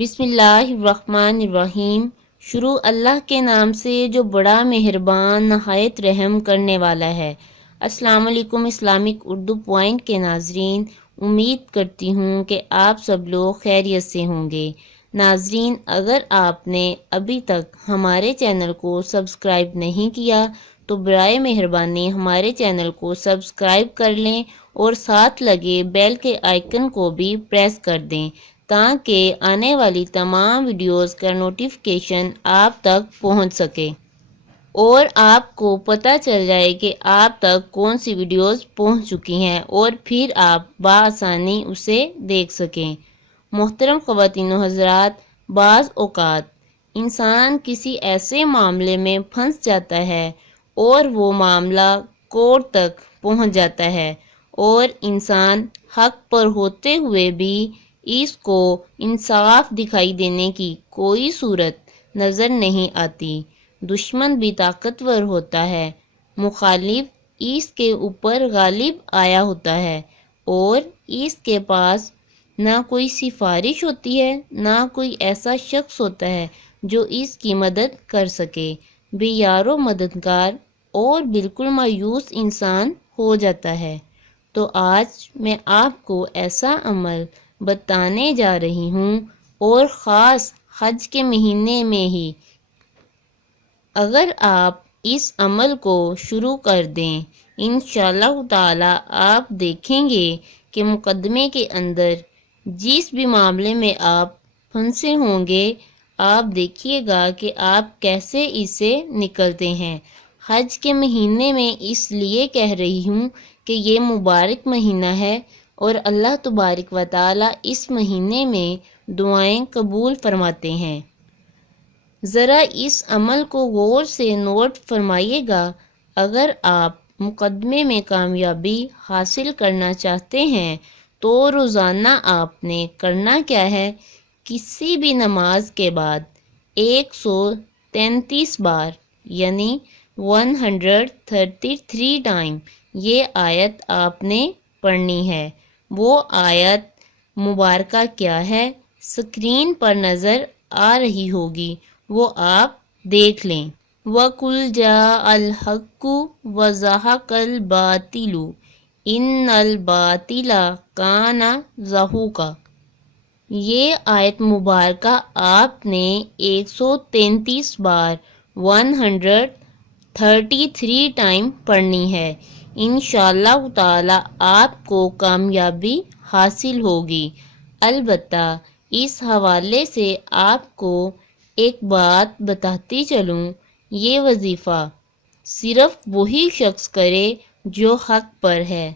بسم اللہ الرحمن الرحیم۔ شروع اللہ کے نام سے جو بڑا مہربان نہایت رحم کرنے والا ہے۔ السلام علیکم اسلامک اردو پوائنٹ کے ناظرین، امید کرتی ہوں کہ آپ سب لوگ خیریت سے ہوں گے۔ ناظرین، اگر آپ نے ابھی تک ہمارے چینل کو سبسکرائب نہیں کیا تو برائے مہربانی ہمارے چینل کو سبسکرائب کر لیں اور ساتھ لگے بیل کے آئیکن کو بھی پریس کر دیں تاکہ آنے والی تمام ویڈیوز کا نوٹیفیکیشن آپ تک پہنچ سکے اور آپ کو پتہ چل جائے کہ آپ تک کون سی ویڈیوز پہنچ چکی ہیں اور پھر آپ بآسانی اسے دیکھ سکیں۔ محترم خواتین و حضرات، بعض اوقات انسان کسی ایسے معاملے میں پھنس جاتا ہے اور وہ معاملہ کورٹ تک پہنچ جاتا ہے اور انسان حق پر ہوتے ہوئے بھی اس کو انصاف دکھائی دینے کی کوئی صورت نظر نہیں آتی۔ دشمن بھی طاقتور ہوتا ہے، مخالف اس کے اوپر غالب آیا ہوتا ہے اور اس کے پاس نہ کوئی سفارش ہوتی ہے، نہ کوئی ایسا شخص ہوتا ہے جو اس کی مدد کر سکے۔ بے یار و مددگار اور بالکل مایوس انسان ہو جاتا ہے۔ تو آج میں آپ کو ایسا عمل بتانے جا رہی ہوں اور خاص حج کے مہینے میں ہی اگر آپ اس عمل کو شروع کر دیں، انشاءاللہ تعالی آپ دیکھیں گے کہ مقدمے کے اندر جس بھی معاملے میں آپ پھنسے ہوں گے، آپ دیکھیے گا کہ آپ کیسے اسے نکلتے ہیں۔ حج کے مہینے میں اس لیے کہہ رہی ہوں کہ یہ مبارک مہینہ ہے اور اللہ تبارک و تعالی اس مہینے میں دعائیں قبول فرماتے ہیں۔ ذرا اس عمل کو غور سے نوٹ فرمائیے گا۔ اگر آپ مقدمے میں کامیابی حاصل کرنا چاہتے ہیں تو روزانہ آپ نے کرنا کیا ہے؟ کسی بھی نماز کے بعد 133 بار یعنی 133 ٹائم یہ آیت آپ نے پڑھنی ہے۔ وہ آیت مبارکہ کیا ہے؟ سکرین پر نظر آ رہی ہوگی، وہ آپ دیکھ لیں۔ وَقُلْ جَاءَ الْحَقُّ وَزَهَقَ الْبَاطِلُ إِنَّ الْبَاطِلَ كَانَ زَهُوقًا۔ یہ آیت مبارکہ آپ نے 133 بار 133 ٹائم پڑھنی ہے۔ انشاءاللہ تعالی آپ کو کامیابی حاصل ہوگی۔ البتہ اس حوالے سے آپ کو ایک بات بتاتی چلوں، یہ وظیفہ صرف وہی شخص کرے جو حق پر ہے۔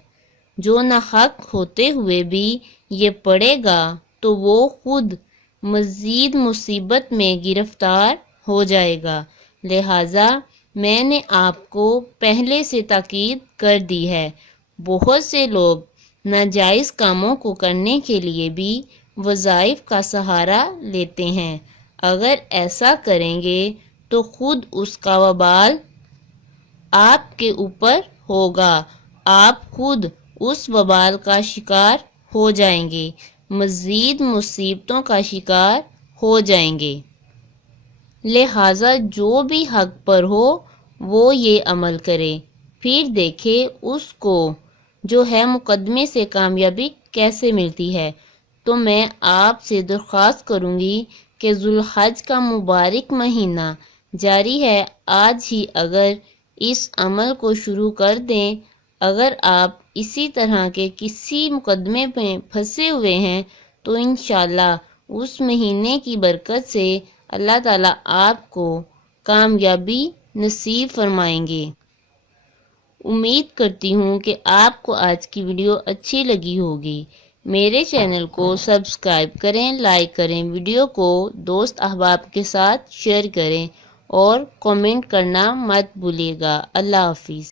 جو ناحق ہوتے ہوئے بھی یہ پڑھے گا تو وہ خود مزید مصیبت میں گرفتار ہو جائے گا۔ لہٰذا میں نے آپ کو پہلے سے تاکید کر دی ہے۔ بہت سے لوگ ناجائز کاموں کو کرنے کے لیے بھی وظائف کا سہارا لیتے ہیں۔ اگر ایسا کریں گے تو خود اس کا وبال آپ کے اوپر ہوگا، آپ خود اس وبال کا شکار ہو جائیں گے، مزید مصیبتوں کا شکار ہو جائیں گے۔ لہٰذا جو بھی حق پر ہو وہ یہ عمل کرے، پھر دیکھے اس کو جو ہے مقدمے سے کامیابی کیسے ملتی ہے۔ تو میں آپ سے درخواست کروں گی کہ ذوالحج کا مبارک مہینہ جاری ہے، آج ہی اگر اس عمل کو شروع کر دیں۔ اگر آپ اسی طرح کے کسی مقدمے میں پھنسے ہوئے ہیں تو انشاءاللہ اس مہینے کی برکت سے اللہ تعالیٰ آپ کو کامیابی نصیب فرمائیں گے۔ امید کرتی ہوں کہ آپ کو آج کی ویڈیو اچھی لگی ہوگی۔ میرے چینل کو سبسکرائب کریں، لائک کریں، ویڈیو کو دوست احباب کے ساتھ شیئر کریں اور کامنٹ کرنا مت بھولیے گا۔ اللہ حافظ۔